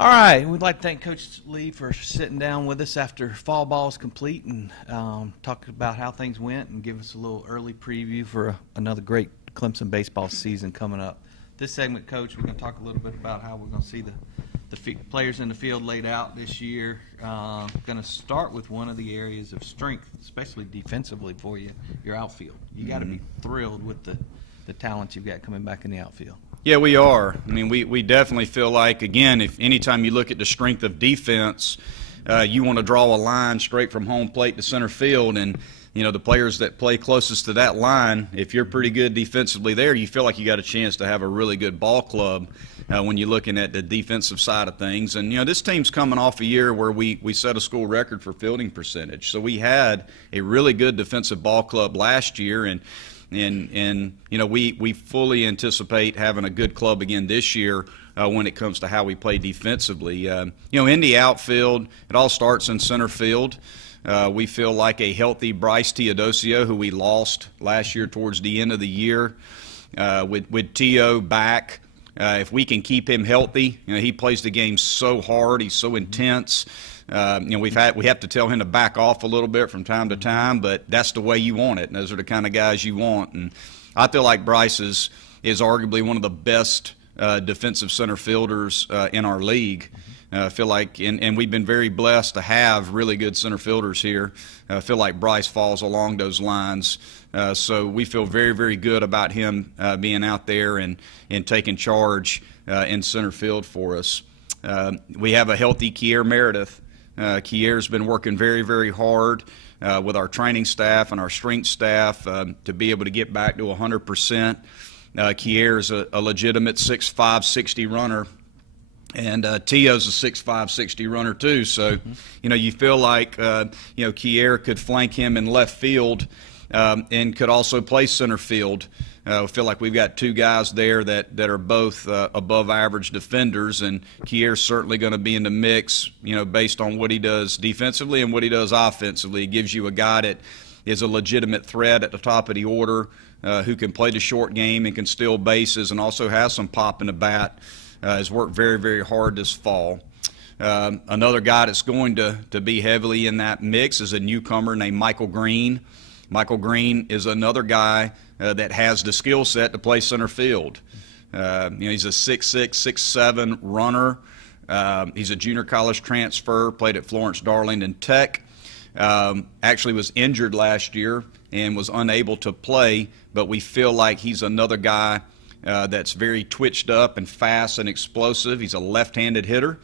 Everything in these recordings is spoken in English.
All right, we'd like to thank Coach Lee for sitting down with us after fall ball is complete and talk about how things went and give us a little early preview for another great Clemson baseball season coming up. This segment, Coach, we're going to talk a little bit about how we're going to see the players in the field laid out this year. Going to start with one of the areas of strength, especially defensively for you, your outfield. You got to be thrilled with the talent you've got coming back in the outfield. Yeah, we are. I mean, we definitely feel like, again, if anytime you look at the strength of defense, you want to draw a line straight from home plate to center field, and you know the players that play closest to that line, if you're pretty good defensively there, you feel like you got a chance to have a really good ball club when you're looking at the defensive side of things. And you know this team's coming off a year where we set a school record for fielding percentage, so we had a really good defensive ball club last year, and you know we fully anticipate having a good club again this year when it comes to how we play defensively. You know, in the outfield, it all starts in center field. We feel like a healthy Bryce Teodosio, who we lost last year towards the end of the year, with Teo back. If we can keep him healthy, you know, he plays the game so hard, he's so intense. You know, we have to tell him to back off a little bit from time to time, but that's the way you want it, and those are the kind of guys you want. And I feel like Bryce is arguably one of the best defensive center fielders in our league. I feel like, and we've been very blessed to have really good center fielders here. I feel like Bryce falls along those lines. So we feel very, very good about him being out there and taking charge in center field for us. We have a healthy Kier Meredith. Kier's been working very, very hard with our training staff and our strength staff to be able to get back to 100%. Kier is a legitimate 6'5", 60 runner. And Teo's a 6'5", 60 runner too. So, you know, you feel like, you know, Kier could flank him in left field and could also play center field. I feel like we've got two guys there that are both above average defenders, and Kier's certainly going to be in the mix, you know, based on what he does defensively and what he does offensively. It gives you a guy that is a legitimate threat at the top of the order, who can play the short game and can steal bases and also has some pop in the bat. Has worked very, very hard this fall. Another guy that's going to be heavily in that mix is a newcomer named Michael Green. Michael Green is another guy that has the skill set to play center field. You know, he's a 6'6", 6'7" runner. He's a junior college transfer, played at Florence Darlington Tech. Actually was injured last year and was unable to play, but we feel like he's another guy that's very twitched up and fast and explosive. He's a left-handed hitter,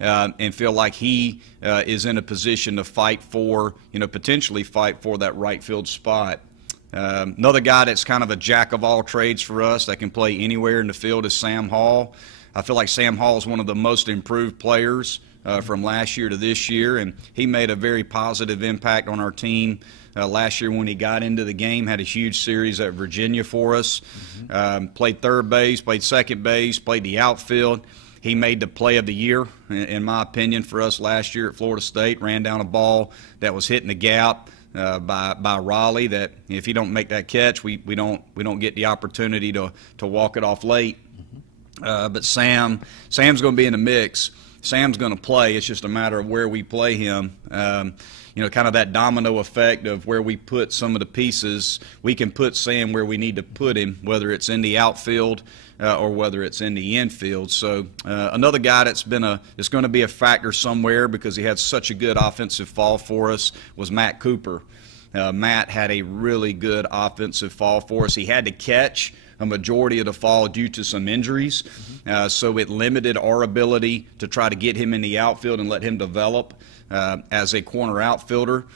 and feel like he is in a position to fight for, you know, potentially fight for that right field spot. Another guy that's kind of a jack of all trades for us that can play anywhere in the field is Sam Hall. I feel like Sam Hall is one of the most improved players from last year to this year, and he made a very positive impact on our team last year when he got into the game. Had a huge series at Virginia for us. Played third base, played second base, played the outfield. He made the play of the year, in my opinion, for us last year at Florida State. Ran down a ball that was hitting the gap by Raleigh. That if he don't make that catch, we don't get the opportunity to walk it off late. But Sam's going to be in the mix. Sam's going to play. It's just a matter of where we play him. You know, kind of that domino effect of where we put some of the pieces. We can put Sam where we need to put him, whether it's in the outfield or whether it's in the infield. So another guy that's going to be a factor somewhere because he had such a good offensive fall for us was Matt Cooper. Matt had a really good offensive fall for us. He had to catch a majority of the fall due to some injuries, so it limited our ability to try to get him in the outfield and let him develop as a corner outfielder.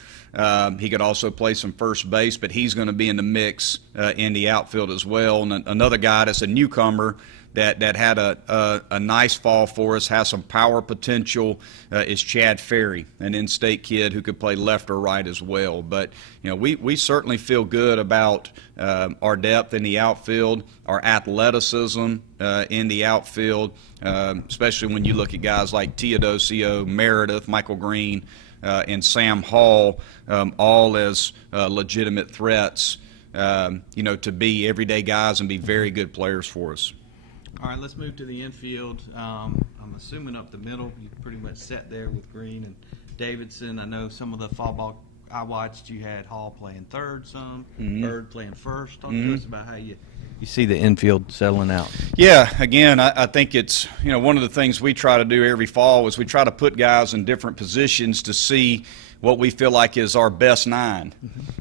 He could also play some first base, but he's going to be in the mix in the outfield as well. And another guy that's a newcomer that had a nice fall for us, has some power potential, is Chad Ferry, an in-state kid who could play left or right as well. But you know, we certainly feel good about our depth in the outfield, our athleticism in the outfield, especially when you look at guys like Teodosio, Meredith, Michael Green, and Sam Hall, all as legitimate threats, you know, to be everyday guys and be very good players for us. All right, let's move to the infield. I'm assuming up the middle, you pretty much set there with Green and Davidson. I know some of the fall ball I watched, you had Hall playing third some, Bird playing first. Talk to us about how you see the infield settling out. Yeah, again, I think it's, one of the things we try to do every fall is we try to put guys in different positions to see what we feel like is our best nine.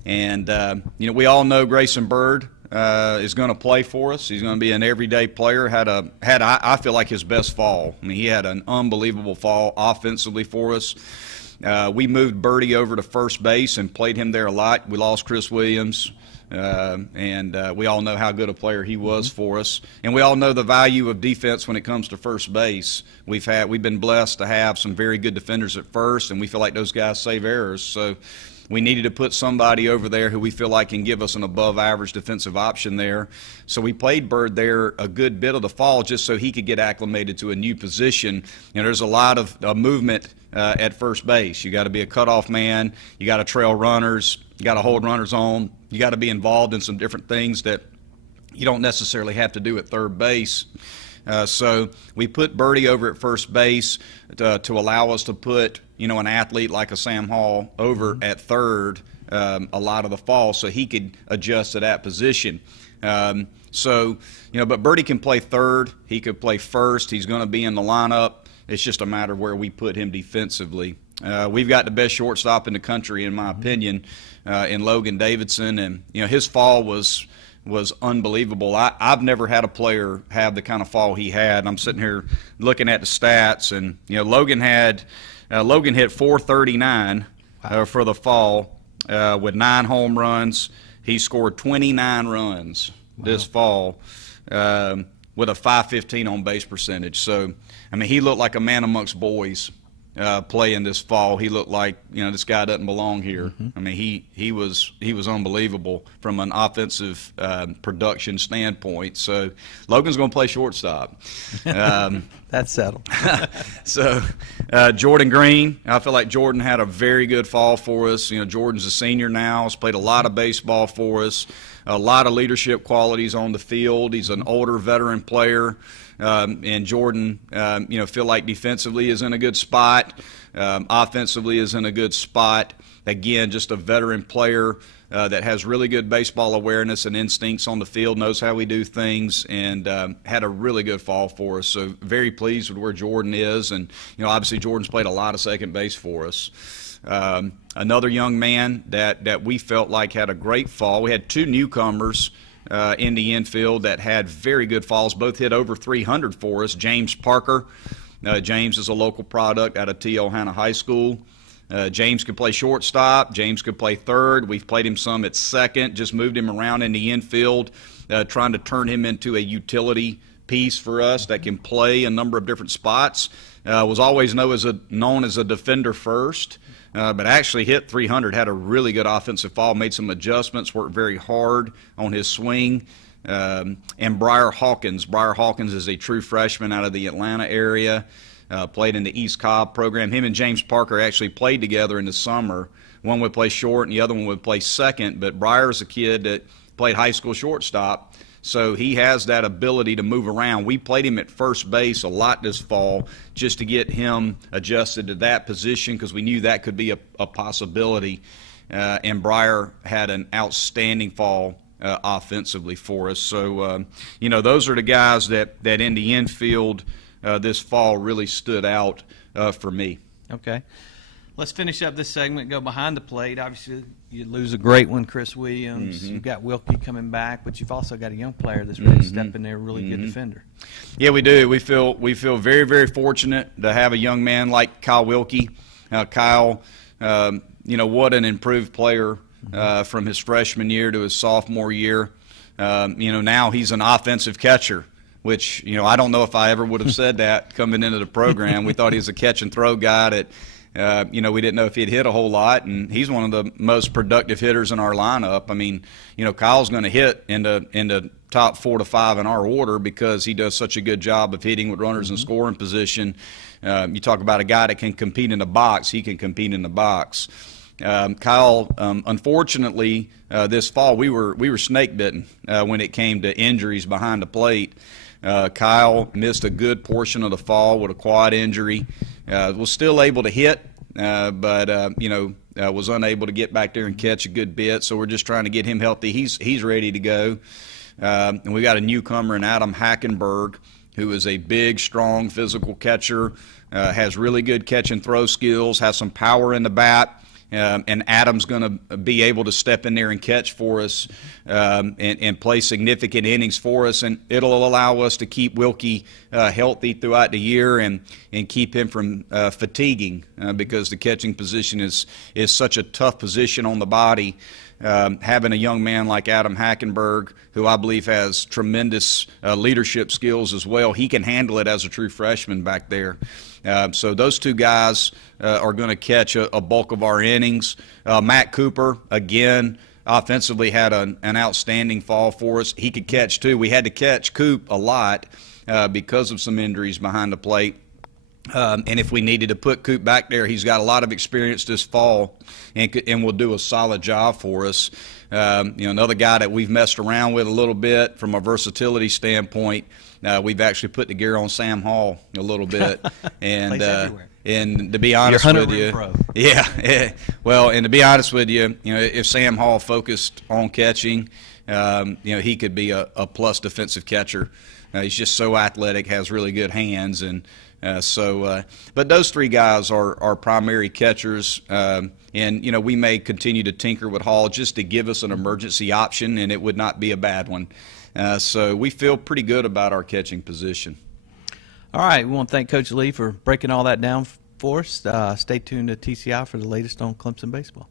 And, we all know Grayson Bird is going to play for us. He's going to be an everyday player. I feel like his best fall. I mean, he had an unbelievable fall offensively for us. We moved Birdie over to first base and played him there a lot. We lost Chris Williams, and we all know how good a player he was for us. And we all know the value of defense when it comes to first base. We've been blessed to have some very good defenders at first, and we feel like those guys save errors. So we needed to put somebody over there who we feel like can give us an above-average defensive option there. So we played Bird there a good bit of the fall just so he could get acclimated to a new position. There's a lot of movement at first base. You got to be a cutoff man. You got to trail runners. You got to hold runners on. You got to be involved in some different things that you don't necessarily have to do at third base. So we put Birdie over at first base to allow us to put, an athlete like a Sam Hall over at third a lot of the fall so he could adjust to that position. But Birdie can play third. He could play first. He's going to be in the lineup. It's just a matter of where we put him defensively. We've got the best shortstop in the country, in my opinion, in Logan Davidson. And, his fall was unbelievable. I've never had a player have the kind of fall he had. I'm sitting here looking at the stats, and Logan hit 439 for the fall with 9 home runs. He scored 29 runs this fall with a .515 on base percentage. So, he looked like a man amongst boys. Playing this fall. He looked like, this guy doesn't belong here. He was unbelievable from an offensive production standpoint. So Logan's going to play shortstop. That's settled. So Jordan Green, I feel like Jordan had a very good fall for us. Jordan's a senior now. He's played a lot of baseball for us. A lot of leadership qualities on the field. He's an older veteran player. And Jordan, feel like defensively is in a good spot. Offensively is in a good spot. Again, just a veteran player that has really good baseball awareness and instincts on the field, knows how we do things, and had a really good fall for us. So very pleased with where Jordan is. And, obviously Jordan's played a lot of second base for us. Another young man that we felt like had a great fall. We had 2 newcomers in the infield that had very good falls. Both hit over 300 for us. James Parker. James is a local product out of T.O. Hanna High School. James could play shortstop. James could play third. We've played him some at second, just moved him around in the infield, trying to turn him into a utility piece for us that can play a number of different spots. Was always known as a defender first. But actually hit 300, had a really good offensive fall, made some adjustments, worked very hard on his swing. And Briar Hawkins. Briar Hawkins is a true freshman out of the Atlanta area, played in the East Cobb program. Him and James Parker actually played together in the summer. One would play short and the other one would play second, but Briar's a kid that played high school shortstop. So he has that ability to move around. We played him at first base a lot this fall just to get him adjusted to that position because we knew that could be a possibility. And Briar had an outstanding fall offensively for us. So, those are the guys that in the infield this fall really stood out for me. Okay. Let's finish up this segment, go behind the plate. Obviously, you lose a great one, Chris Williams. You've got Wilkie coming back, but you've also got a young player that's ready to step in there, really good defender. Yeah, we do. We feel very, very fortunate to have a young man like Kyle Wilkie. Kyle, what an improved player from his freshman year to his sophomore year. Now he's an offensive catcher, which, I don't know if I ever would have said that coming into the program. We thought he was a catch and throw guy that we didn't know if he'd hit a whole lot, and he's one of the most productive hitters in our lineup. Kyle's going to hit in the top 4 to 5 in our order because he does such a good job of hitting with runners in scoring position. You talk about a guy that can compete in the box. He can compete in the box. Kyle, unfortunately, this fall we were snake bitten when it came to injuries behind the plate. Kyle missed a good portion of the fall with a quad injury. Was still able to hit, but was unable to get back there and catch a good bit. So we're just trying to get him healthy. He's ready to go. And we got a newcomer in Adam Hackenberg, who is a big, strong, physical catcher, has really good catch and throw skills, has some power in the bat. And Adam's going to be able to step in there and catch for us and play significant innings for us. And it'll allow us to keep Wilkie healthy throughout the year and keep him from fatiguing because the catching position is such a tough position on the body. Having a young man like Adam Hackenberg, who I believe has tremendous leadership skills as well, he can handle it as a true freshman back there. So those two guys are going to catch a bulk of our innings. Matt Cooper, again, offensively had an outstanding fall for us. He could catch too. We had to catch Coop a lot because of some injuries behind the plate. And if we needed to put Coop back there, he's got a lot of experience this fall and will do a solid job for us. Another guy that we've messed around with a little bit from a versatility standpoint, we've actually put the gear on Sam Hall a little bit. And to be honest with you, yeah. Well, and to be honest with you, if Sam Hall focused on catching, he could be a plus defensive catcher. He's just so athletic, has really good hands, and but those three guys are primary catchers, and we may continue to tinker with Hall just to give us an emergency option, and it would not be a bad one. So we feel pretty good about our catching position. All right, we want to thank Coach Lee for breaking all that down for us. Stay tuned to TCI for the latest on Clemson baseball.